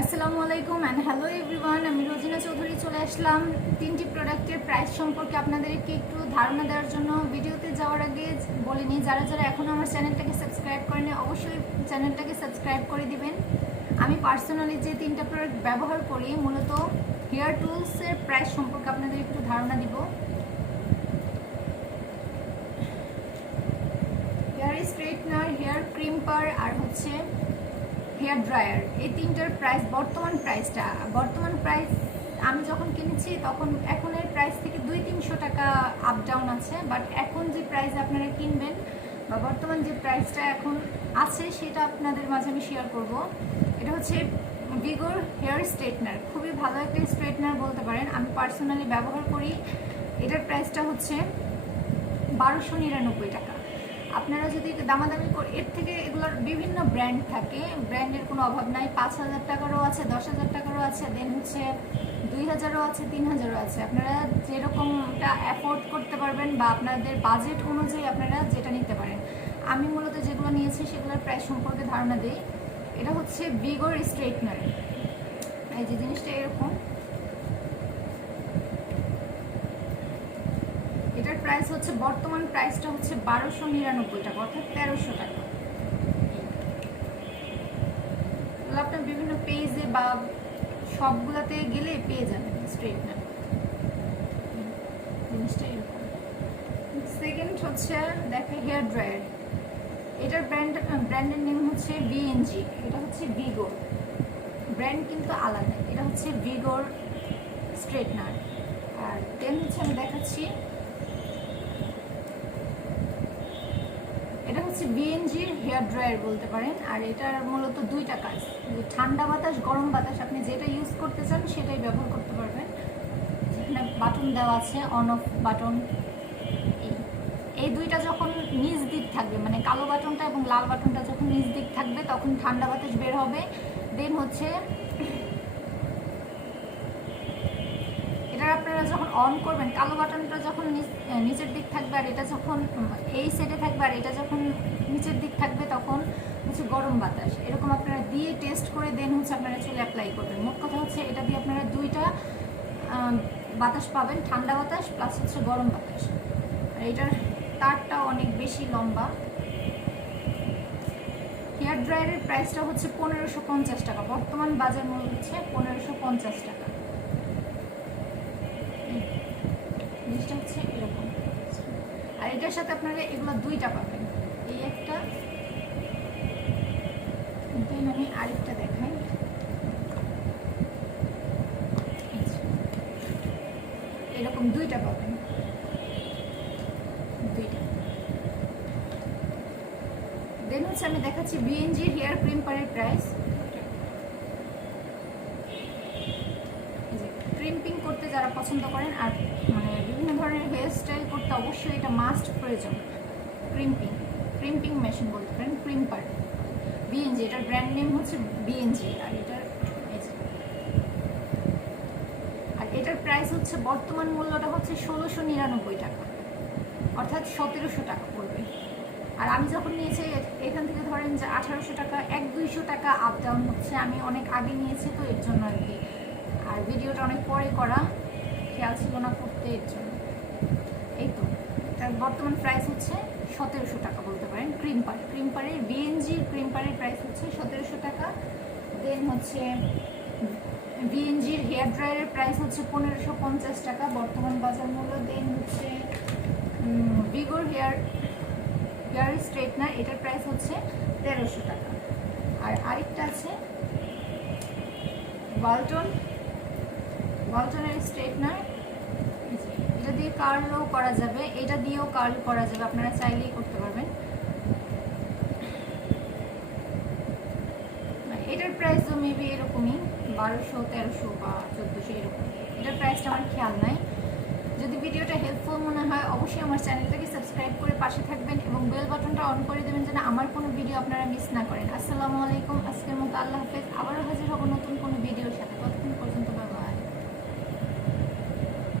আসসালামু আলাইকুম and hello everyone. আমি রোজিনা চৌধুরী চলে আসলাম তিনটি প্রোডাক্টের প্রাইস সম্পর্কে আপনাদেরকে একটু ধারণা দেওয়ার জন্য। ভিডিওতে যাওয়ার আগে বলে নিই, যারা যারা এখনও আমার চ্যানেলটাকে সাবস্ক্রাইব করেনি অবশ্যই চ্যানেলটাকে সাবস্ক্রাইব করে দিবেন। আমি পার্সোনালি যে তিনটা প্রোডাক্ট ব্যবহার করি, মূলত হেয়ার টুলসের প্রাইস সম্পর্কে আপনাদের একটু ধারণা দিব। হেয়ার স্ট্রেটনার, হেয়ার ক্রিম্পার আর হচ্ছে হেয়ার ড্রায়ার, এই তিনটার প্রাইস বর্তমান প্রাইস আমি যখন কিনেছি তখন এখনের প্রাইস থেকে 200-300 টাকা আপ ডাউন আছে। বাট এখন যে প্রাইস আপনারা কিনবেন বা বর্তমান যে প্রাইসটা এখন আছে সেটা আপনাদের মাঝে আমি শেয়ার করব। এটা হচ্ছে ভিগোর হেয়ার স্ট্রেটনার, খুবই ভালো একটা স্ট্রেটনার বলতে পারেন। আমি পার্সোনালি ব্যবহার করি। এটার প্রাইসটা হচ্ছে 1299 টাকা। আপনারা যদি দামাদামি এর থেকে এগুলোর বিভিন্ন ব্র্যান্ড থাকে, ব্র্যান্ডের কোনো অভাব নাই। 5000 টাকারও আছে, 10,000 টাকারও আছে, দেন হচ্ছে 2000ও আছে, 3000ও আছে। আপনারা যেরকমটা অ্যাফোর্ড করতে পারবেন বা আপনাদের বাজেট অনুযায়ী আপনারা যেটা নিতে পারেন। আমি মূলত যেগুলো নিয়েছি সেগুলোর প্রাইস সম্পর্কে ধারণা দিই। এটা হচ্ছে ভিগোর স্ট্রেটনার। এই যে জিনিসটা এরকম, এটার প্রাইস হচ্ছে বর্তমান প্রাইসটা হচ্ছে 1299 টাকা, অর্থাৎ 1300 টাকা। আপনার বিভিন্ন পেজে বা সবগুলাতে গেলে পেয়ে যাবেন স্ট্রেটনার। জিনিসটা এরকম। সেকেন্ড হচ্ছে দেখে হেয়ার ড্রায়ার। এটার ব্র্যান্ডের নেম হচ্ছে বিএনজি। এটা হচ্ছে ভিগোর ব্র্যান্ড, কিন্তু আলাদা। এটা হচ্ছে ভিগোর স্ট্রেটনার। আর দেন হচ্ছে আমি দেখাচ্ছি, এটা হচ্ছে বিএনজির হেয়ার ড্রায়ার বলতে পারেন। আর এটার মূলত দুইটা কাজ, ঠান্ডা বাতাস, গরম বাতাস, আপনি যেটা ইউজ করতে চান সেটাই ব্যবহার করতে পারবেন। যেখানে বাটন দেওয়া আছে, অন অফ বাটন। এই দুইটা যখন নিচ দিক থাকবে, মানে কালো বাটনটা এবং লাল বাটনটা যখন নিচ দিক থাকবে তখন ঠান্ডা বাতাস বের হবে। দেন হচ্ছে এটা আপনারা যখন অন করবেন, কালো বাটনটা যখন নিচের দিক থাকবে আর এটা যখন এই সাইডে থাকবে আর এটা যখন নিচের দিক থাকবে তখন হচ্ছে গরম বাতাস। এরকম আপনারা দিয়ে টেস্ট করে দেন হচ্ছে আপনারা চুলে অ্যাপ্লাই করবেন। মোট কথা হচ্ছে এটা দিয়ে আপনারা দুইটা বাতাস পাবেন, ঠান্ডা বাতাস প্লাস হচ্ছে গরম বাতাস। আর এটার তারটাও অনেক বেশি লম্বা। হেয়ার ড্রায়ারের প্রাইসটা হচ্ছে 1550 টাকা, বর্তমান বাজার মূল্য হচ্ছে 1550 টাকা। জিনিসটা হচ্ছে এরকম। আর এটার সাথে আপনারা এগুলো দুইটা পাবেন, এই একটা, দেন আমি আরেকটা দেখাই। এরকম দুইটা পাবেন, দুইটা। দেন হচ্ছে আমি দেখাচ্ছি বিএনজির হেয়ার ক্রিম্পারের প্রাইস। ক্রিম্পিং করতে যারা পছন্দ করেন আর মানে বিভিন্ন ধরনের হেয়ার স্টাইল করতে অবশ্যই এটা মাস্ট প্রয়োজন। ক্রিম্পিং মেশিন বলতে পারেন, ক্রিম্পার বিএনজি। এটার ব্র্যান্ড নেম হচ্ছে বিএনজি। আর এটার প্রাইস হচ্ছে বর্তমান মূল্যটা হচ্ছে 1699 টাকা, অর্থাৎ 1700 টাকা পড়বে। আর আমি যখন নিয়েছি এখান থেকে ধরেন যে 1800 টাকা, 100-200 টাকা আপ ডাউন হচ্ছে। আমি অনেক আগে নিয়েছি তো এর জন্য আর কি। আর ভিডিওটা অনেক পরে করা, খেয়াল ছিল না করতে, এর জন্য। এই তো এটার বর্তমান প্রাইস হচ্ছে 1700 টাকা বলতে পারেন। ক্রিম্পারের বিএনজির ক্রিম্পারের প্রাইস হচ্ছে 1700 টাকা। দেন হচ্ছে বিএনজির হেয়ার ড্রায়ারের প্রাইস হচ্ছে 1550 টাকা, বর্তমান বাজার মূল্য। দেন হচ্ছে ভিগোর হেয়ার স্ট্রেটনার, এটার প্রাইস হচ্ছে 1300 টাকা। আর আরেকটা আছে ওয়ালটনের স্ট্রেটনার। এটা দিয়ে কার্লও করা যাবে, এটা দিয়েও কার্ল করা যাবে, আপনারা চাইলেই করতে পারবেন। এটার প্রাইসও মেবি এরকমই 1200, 1300 বা 1400 এরকম। এটার প্রাইসটা আমার খেয়াল নাই। যদি ভিডিওটা হেল্পফুল মনে হয় অবশ্যই আমার চ্যানেলটাকে সাবস্ক্রাইব করে পাশে থাকবেন এবং বেল বাটনটা অন করে দেবেন যেন আমার কোনো ভিডিও আপনারা মিস না করেন। আসসালামু আলাইকুম, আজকের মতো আল্লাহ হাফেজ। আবারও হাজির হব নতুন কোনো ভিডিওর সাথে। ততক্ষণ পর্যন্ত